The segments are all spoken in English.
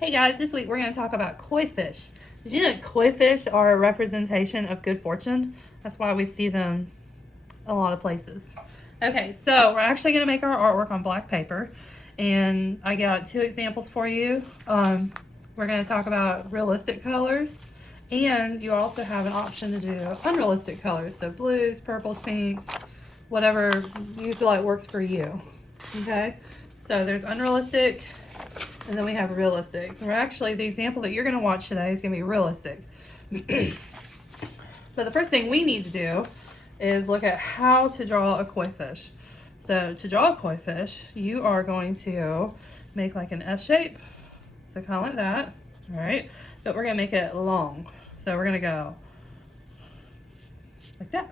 Hey guys, this week we're going to talk about koi fish. Did you know koi fish are a representation of good fortune? That's why we see them a lot of places. Okay, so we're actually going to make our artwork on black paper, and I got two examples for you. We're going to talk about realistic colors, and you also have an option to do unrealistic colors, so blues, purples, pinks, whatever you feel like works for you. Okay, so there's unrealistic, and then we have realistic. We're actually, the example that you're going to watch today is going to be realistic. So the first thing we need to do is look at how to draw a koi fish. So to draw a koi fish, you are going to make like an S shape. So kind of like that, all right? But we're going to make it long. So we're going to go like that,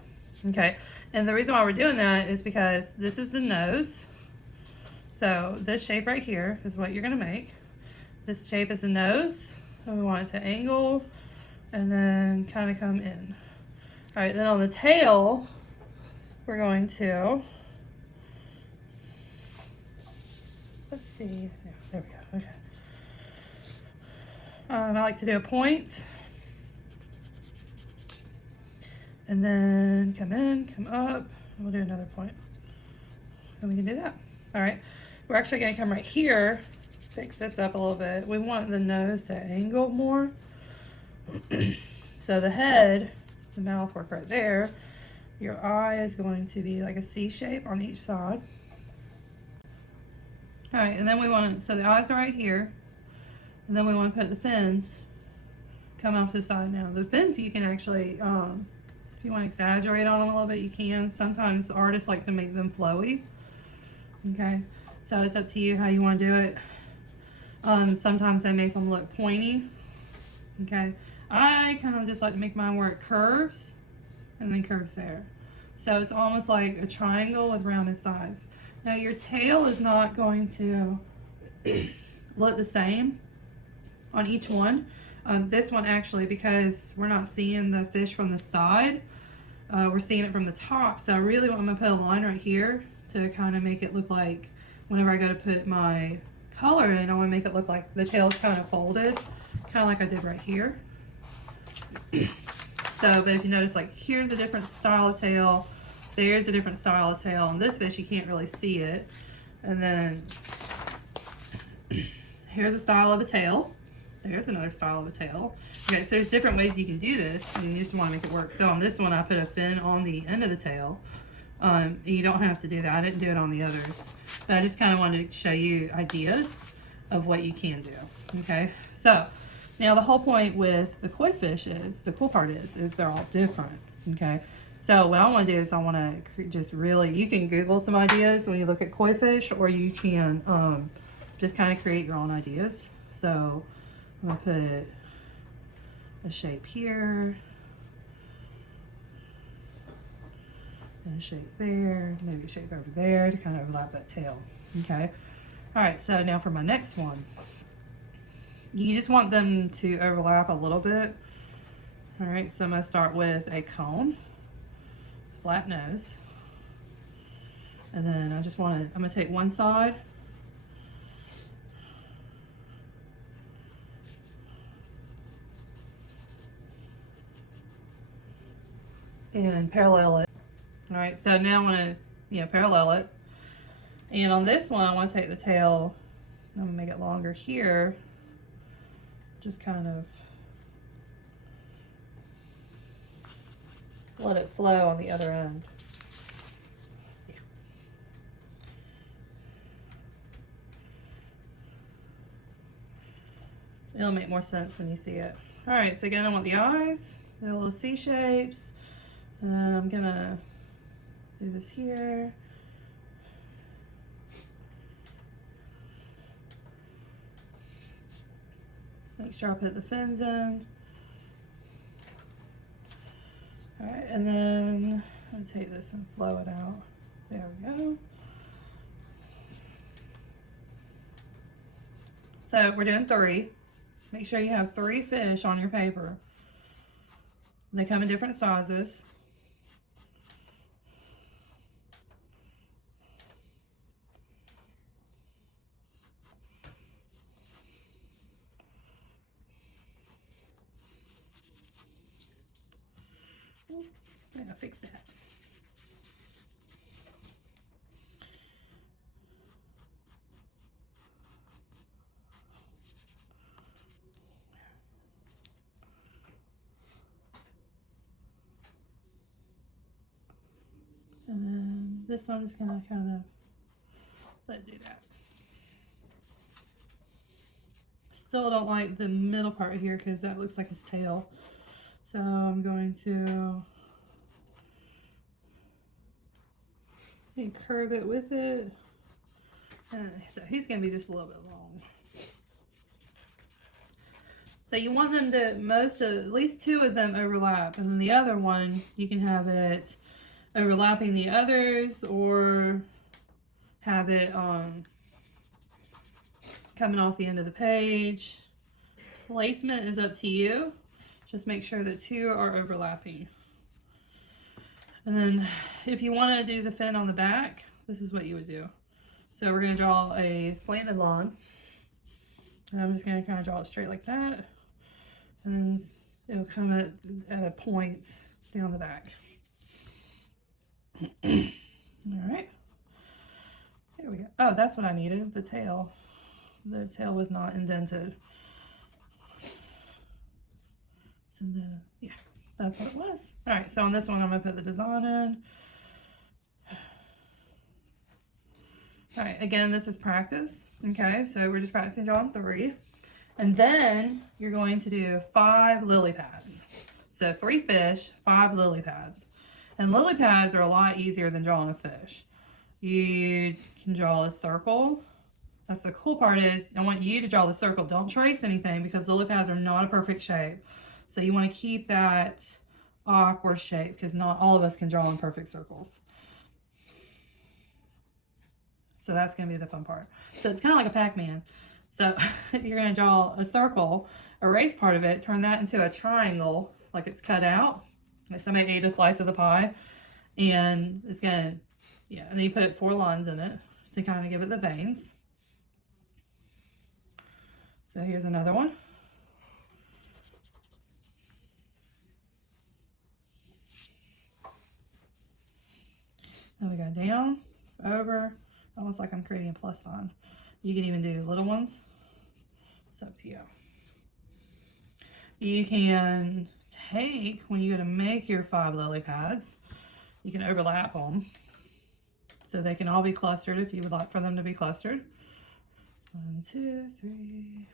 okay? And the reason why we're doing that is because this is the nose. So this shape right here is what you're going to make. This shape is the nose, and we want it to angle and then kind of come in. All right, then on the tail, we're going to, let's see, yeah, there we go, okay. I like to do a point, and then come in, come up, and we'll do another point, and we can do that. All right, we're actually gonna come right here, fix this up a little bit. We want the nose to angle more. So the head, the mouth work right there. Your eye is going to be like a C shape on each side. All right, and then we want to, so the eyes are right here, and then we want to put the fins come off to the side. Now the fins you can actually, if you want to exaggerate on them a little bit, you can. Sometimes artists like to make them flowy. Okay, so it's up to you how you want to do it. Sometimes they make them look pointy. Okay, I kind of just like to make mine where it curves and then curves there. So it's almost like a triangle with rounded sides. Now your tail is not going to look the same on each one. This one actually, because we're not seeing the fish from the side, we're seeing it from the top. So I really want to put a line right here to kind of make it look like whenever I go to put my color in, I want to make it look like the tail's kind of folded, kind of like I did right here. So, but if you notice, like here's a different style of tail, there's a different style of tail. On this fish, you can't really see it. And then here's a style of a tail. There's another style of a tail. Okay, so there's different ways you can do this, and you just want to make it work. So on this one, I put a fin on the end of the tail. You don't have to do that. I didn't do it on the others. But I just kind of wanted to show you ideas of what you can do. Okay, so now the whole point with the koi fish is, the cool part is they're all different. Okay, so what I want to do is I want to just really, you can Google some ideas when you look at koi fish, or you can just kind of create your own ideas. So I'm going to put a shape here, and a shape there, maybe a shape over there to kind of overlap that tail. Okay, all right, so now for my next one, you just want them to overlap a little bit. All right, so I'm going to start with a cone, flat nose, and then I just want to, I'm going to take one side and parallel it. All right, so now I want to, parallel it. And on this one, I want to take the tail, I'm going to make it longer here, just kind of let it flow on the other end. Yeah. It'll make more sense when you see it. All right, so again, I want the eyes, the little C shapes, and then I'm gonna do this here. Make sure I put the fins in. All right, and then I'm gonna take this and flow it out. There we go. So we're doing 3. Make sure you have 3 fish on your paper. They come in different sizes. I gotta fix that. And then this one I'm just gonna kind of let it do that. Still don't like the middle part here because that looks like his tail. So I'm going to curve it with it. So he's gonna be just a little bit long. So you want them to at least two of them overlap, and then the other one you can have it overlapping the others, or have it coming off the end of the page. Placement is up to you. Just make sure that two are overlapping. And then if you want to do the fin on the back, this is what you would do. So we're going to draw a slanted line. And I'm just going to kind of draw it straight like that. And then it'll come at a point down the back. All right. There we go. Oh, that's what I needed, the tail. The tail was not indented. So yeah, that's what it was. All right, so on this one, I'm gonna put the design in. All right, again, this is practice. Okay, so we're just practicing drawing 3. And then you're going to do 5 lily pads. So 3 fish, 5 lily pads. And lily pads are a lot easier than drawing a fish. You can draw a circle. That's the cool part is I want you to draw the circle. Don't trace anything because lily pads are not a perfect shape. So you want to keep that awkward shape because not all of us can draw in perfect circles. So that's going to be the fun part. So it's kind of like a Pac-Man. So you're going to draw a circle, erase part of it, turn that into a triangle like it's cut out. Like somebody ate a slice of the pie. And it's going to, yeah, and then you put 4 lines in it to kind of give it the veins. So here's another one. Then we go down, over, almost like I'm creating a plus sign. You can even do little ones. It's up to you. You can take, when you go to make your 5 lily pads, you can overlap them. So they can all be clustered if you would like for them to be clustered. 1, 2, 3,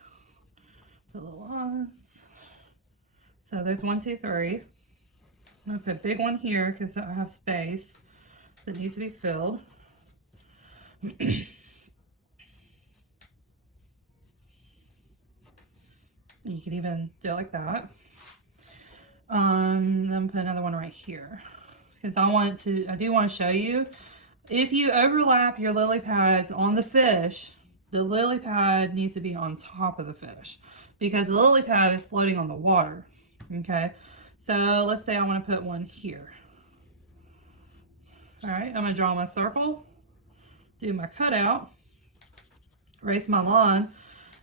the little lines. So there's 1, 2, 3. I'm gonna put a big one here because I have space that needs to be filled. You can even do it like that. Then put another one right here because I do want to show you if you overlap your lily pads on the fish, the lily pad needs to be on top of the fish because the lily pad is floating on the water. Okay, so let's say I want to put one here. All right, I'm going to draw my circle, do my cutout, erase my line,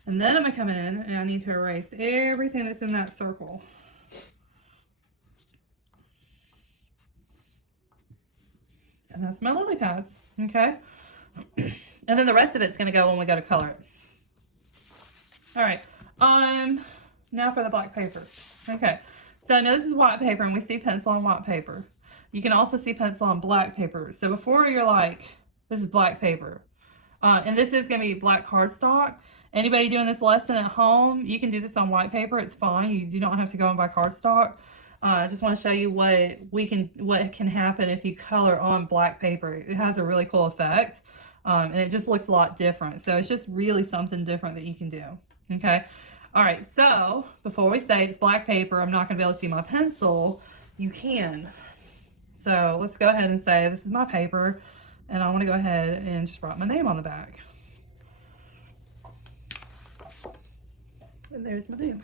and then I'm going to come in and I need to erase everything that's in that circle. And that's my lily pads, okay? And then the rest of it's going to go when we go to color it. All right, now for the black paper. Okay, so I know this is white paper and we see pencil on white paper. You can also see pencil on black paper. So before you're like, this is black paper. And this is going to be black cardstock. Anybody doing this lesson at home, you can do this on white paper. It's fine. You do not have to go and buy cardstock. I just want to show you what can happen if you color on black paper. It has a really cool effect. And it just looks a lot different. So it's just really something different that you can do. Okay. All right. So before we say it's black paper, I'm not going to be able to see my pencil. You can. So let's go ahead and say this is my paper and I want to go ahead and just write my name on the back. And there's my name.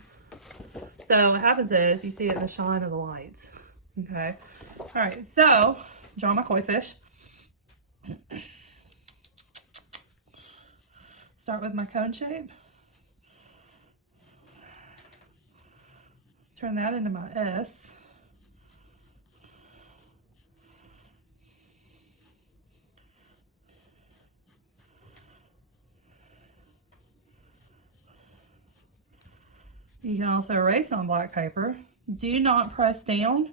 So what happens is you see it in the shine of the lights. Okay. All right. So draw my koi fish. Start with my cone shape. Turn that into my S. You can also erase on black paper. Do not press down.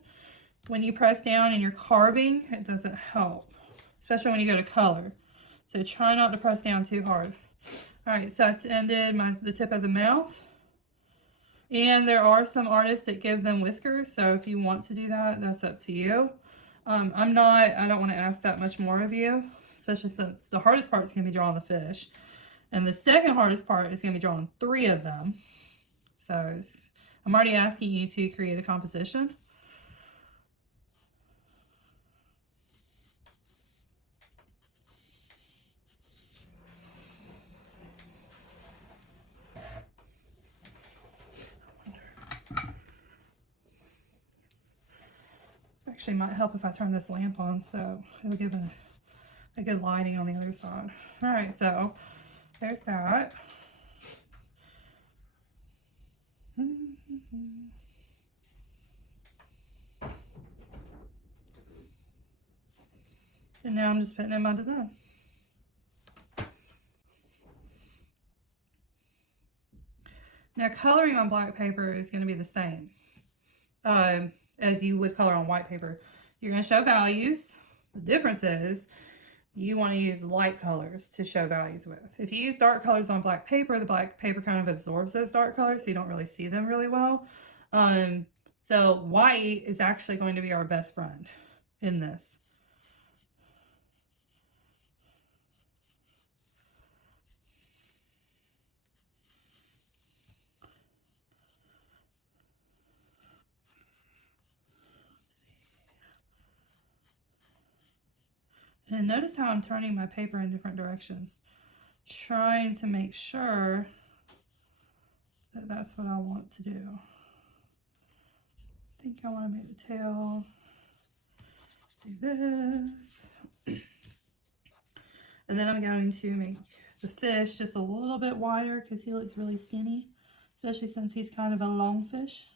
When you press down and you're carving, it doesn't help, especially when you go to color. So try not to press down too hard. All right, so it's ended the tip of the mouth. And there are some artists that give them whiskers, so if you want to do that, that's up to you. I don't want to ask that much more of you, especially since the hardest part is going to be drawing the fish. And the second hardest part is going to be drawing 3 of them. So I'm already asking you to create a composition. Actually, might help if I turn this lamp on, so it'll give a good lighting on the other side. All right, so there's that. And now I'm just putting in my design. Now coloring on black paper is going to be the same as you would color on white paper. You're going to show values. The difference is you want to use light colors to show values with. If you use dark colors on black paper, the black paper kind of absorbs those dark colors, so you don't really see them really well. So white is actually going to be our best friend in this. And notice how I'm turning my paper in different directions, trying to make sure that that's what I want to do. I think I want to make the tail do this. And then I'm going to make the fish just a little bit wider because he looks really skinny, especially since he's kind of a long fish.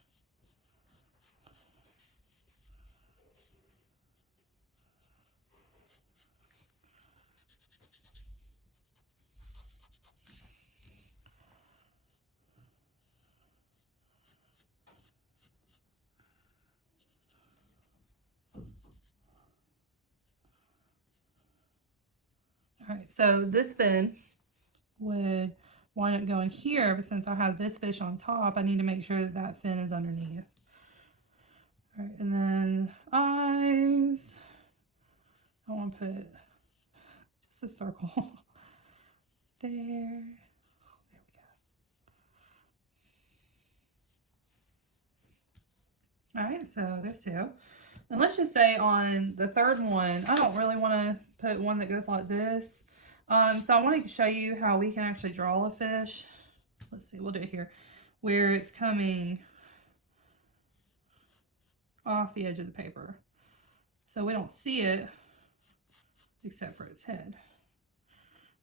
All right, so this fin would wind up going here, but since I have this fish on top, I need to make sure that that fin is underneath. All right, and then eyes. I want to put just a circle there. There we go. All right, so there's 2. And let's just say on the third one, I don't really want to put one that goes like this. So I want to show you how we can actually draw a fish. Let's see, we'll do it here, where it's coming off the edge of the paper. So we don't see it except for its head.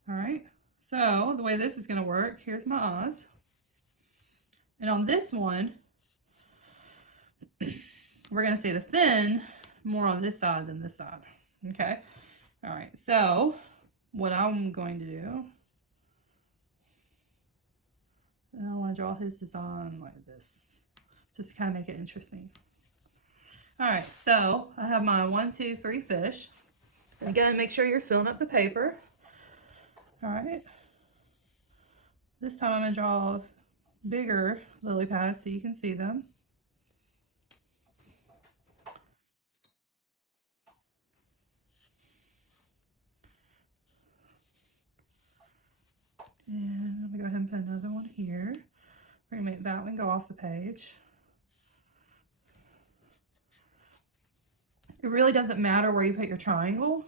All right, so the way this is going to work, here's my eyes. And on this one, we're going to see the fin more on this side than this side. Okay. All right. So what I'm going to do, I want to draw his design like this, just to kind of make it interesting. All right. So I have my 1, 2, 3 fish. Again, make sure you're filling up the paper. All right. This time I'm going to draw bigger lily pads so you can see them. And I'm going to go ahead and put another one here. We're going to make that one go off the page. It really doesn't matter where you put your triangle.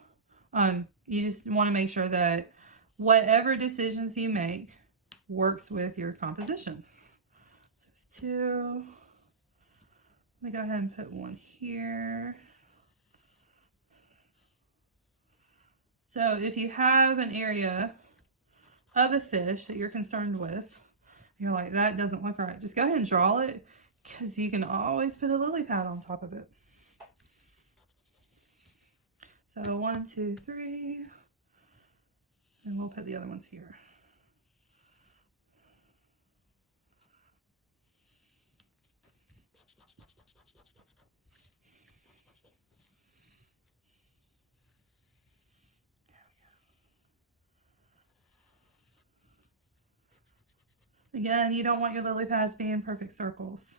You just want to make sure that whatever decisions you make works with your composition. So there's 2. Let me go ahead and put one here. So if you have an area of a fish that you're concerned with, you're like, that doesn't look right, just go ahead and draw it, because you can always put a lily pad on top of it. So 1, 2, 3, and we'll put the other ones here. Again, you don't want your lily pads being perfect circles.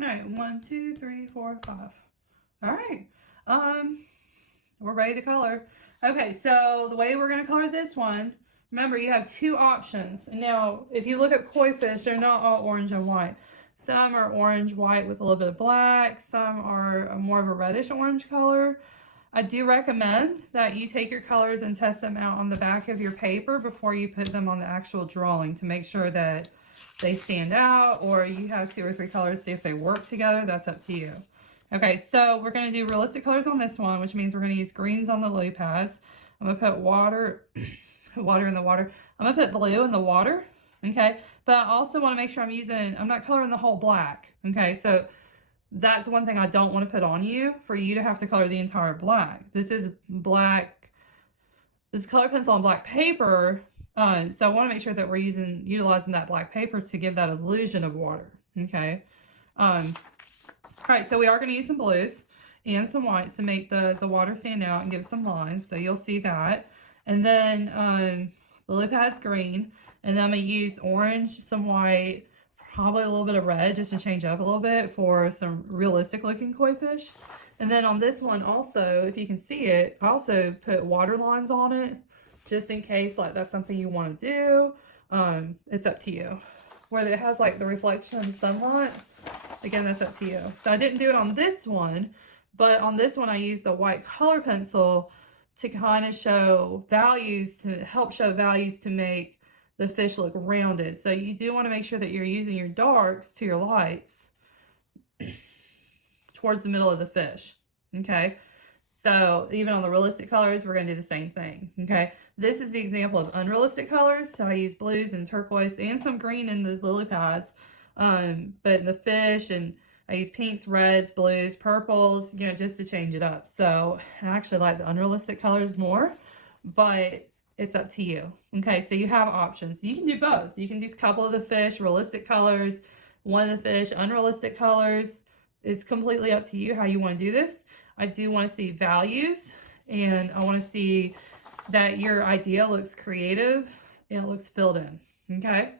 All right, 1, 2, 3, 4, 5. All right, we're ready to color. Okay, so the way we're gonna color this one, remember you have two options. And now, if you look at koi fish, they're not all orange and white. Some are orange, white with a little bit of black. Some are more of a reddish orange color. I do recommend that you take your colors and test them out on the back of your paper before you put them on the actual drawing to make sure that they stand out, or you have 2 or 3 colors, see if they work together. That's up to you. Okay, so we're going to do realistic colors on this one, which means we're going to use greens on the lily pads. I'm going to put water in the water. I'm going to put blue in the water, okay? But I also want to make sure I'm not coloring the whole black, okay? So that's one thing I don't want to put on you, for you to have to color the entire black. This is black, this color pencil on black paper, so I want to make sure that we're utilizing that black paper to give that illusion of water, okay? All right, so we are going to use some blues and some whites to make the water stand out and give some lines, so you'll see that. And then lily pad's green, and then I'm going to use orange, some white, probably a little bit of red just to change up a little bit for some realistic looking koi fish. And then on this one also, if you can see it, I also put water lines on it just in case like that's something you want to do. It's up to you. Where it has like the reflection of the sunlight, again, that's up to you. So I didn't do it on this one, but on this one I used a white color pencil to kind of show values, to help show values to make the fish look rounded. So you do want to make sure that you're using your darks to your lights towards the middle of the fish, okay? So even on the realistic colors, we're going to do the same thing, okay? This is the example of unrealistic colors. So I use blues and turquoise and some green in the lily pads, but in the fish, and I use pinks, reds, blues, purples, you know, just to change it up. So I actually like the unrealistic colors more, but it's up to you. Okay, so you have options. You can do both. You can do a couple of the fish, realistic colors, one of the fish, unrealistic colors. It's completely up to you how you want to do this. I do want to see values, and I want to see that your idea looks creative and it looks filled in. Okay,